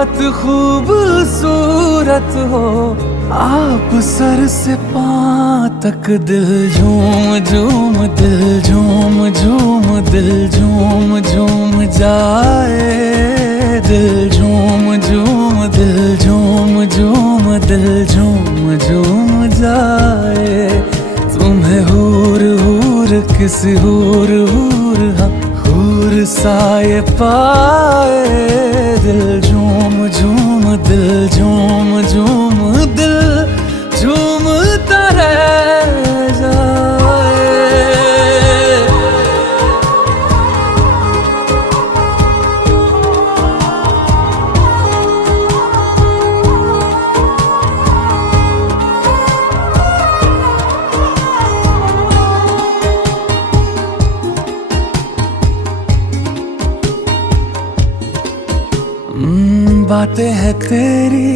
बहुत खूबसूरत हो आप, सर से पाँव तक दिल झूम झूम, दिल झूम झूम, दिल झूम झूम जाए, दिल झूम झूम, दिल झूम झूम, दिल झूम झूम जाए। तुम्हें हूर हूर किसी हूर हूर, हाँ हूर साए पाए, दिल झूम झूम, दिल झूम झूम, दिल झूमता रह जाए। बातें हैं तेरी